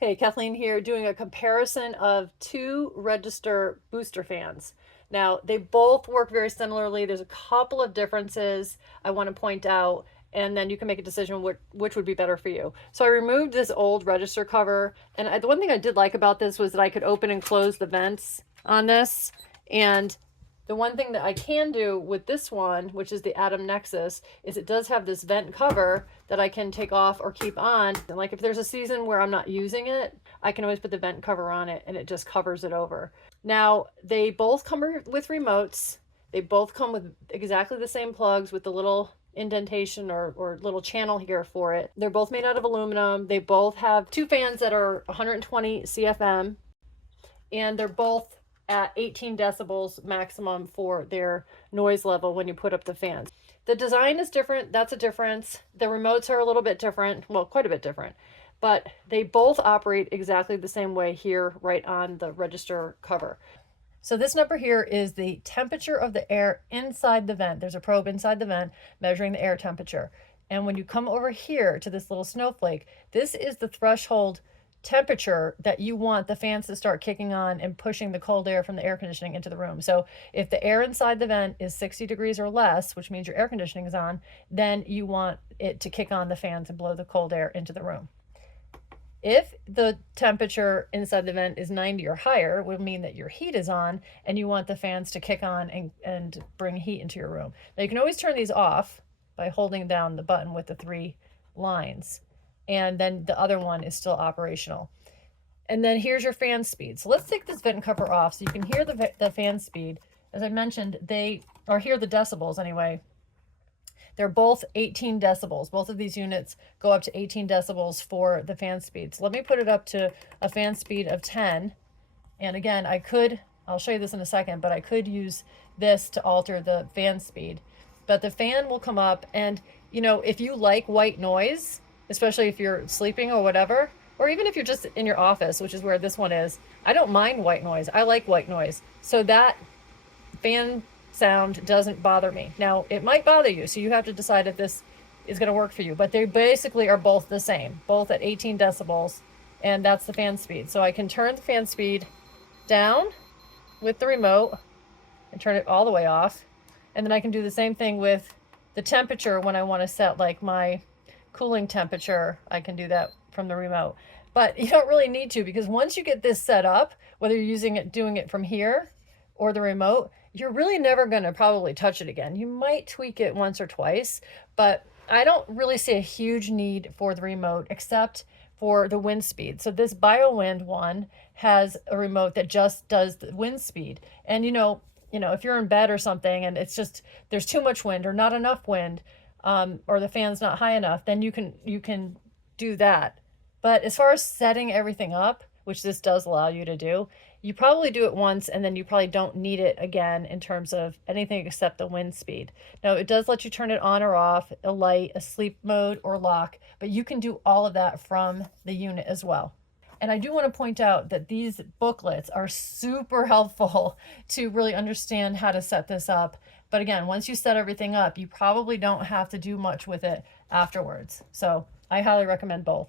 Hey, Kathleen here, doing a comparison of two register booster fans. Now, they both work very similarly. There's a couple of differences I want to point out, and then you can make a decision which would be better for you. So I removed this old register cover, and the one thing I did like about this was that I could open and close the vents on this, and the one thing that I can do with this one, which is the Atom Nexus, is it does have this vent cover that I can take off or keep on. And like if there's a season where I'm not using it, I can always put the vent cover on it and it just covers it over. Now, they both come with remotes. They both come with exactly the same plugs with the little indentation or little channel here for it. They're both made out of aluminum. They both have two fans that are 120 CFM, and they're both at 18 decibels maximum for their noise level when you put up the fans. The design is different. That's a difference. The remotes are a little bit different. Well, quite a bit different. But they both operate exactly the same way here right on the register cover. So this number here is the temperature of the air inside the vent. There's a probe inside the vent measuring the air temperature. And when you come over here to this little snowflake, this is the threshold temperature that you want the fans to start kicking on and pushing the cold air from the air conditioning into the room. So if the air inside the vent is 60 degrees or less, which means your air conditioning is on, then you want it to kick on the fans and blow the cold air into the room. If the temperature inside the vent is 90 or higher, it would mean that your heat is on and you want the fans to kick on and bring heat into your room. Now you can always turn these off by holding down the button with the 3 lines, and then the other one is still operational. And then here's your fan speed. So let's take this vent cover off so you can hear the fan speed. As I mentioned, hear the decibels anyway. They're both 18 decibels. Both of these units go up to 18 decibels for the fan speed. So let me put it up to a fan speed of 10. And again, I'll show you this in a second, but I could use this to alter the fan speed. But the fan will come up, and if you like white noise, especially if you're sleeping or whatever, or even if you're just in your office, which is where this one is, I don't mind white noise. I like white noise. So that fan sound doesn't bother me. Now, it might bother you, so you have to decide if this is going to work for you. But they basically are both the same, both at 18 decibels, and that's the fan speed. So I can turn the fan speed down with the remote and turn it all the way off. And then I can do the same thing with the temperature when I want to set like my cooling temperature. I can do that from the remote. But you don't really need to, because once you get this set up, whether you're doing it from here or the remote, you're really never going to probably touch it again. You might tweak it once or twice, but I don't really see a huge need for the remote except for the wind speed. So this Biowind one has a remote that just does the wind speed. And if you're in bed or something and it's just there's too much wind or not enough wind, or the fan's not high enough, then you can do that. But as far as setting everything up, which this does allow you to do, you probably do it once and then you probably don't need it again in terms of anything except the wind speed. Now, it does let you turn it on or off, a light, a sleep mode, or lock, but you can do all of that from the unit as well. And I do want to point out that these booklets are super helpful to really understand how to set this up. But again, once you set everything up, you probably don't have to do much with it afterwards. So I highly recommend both.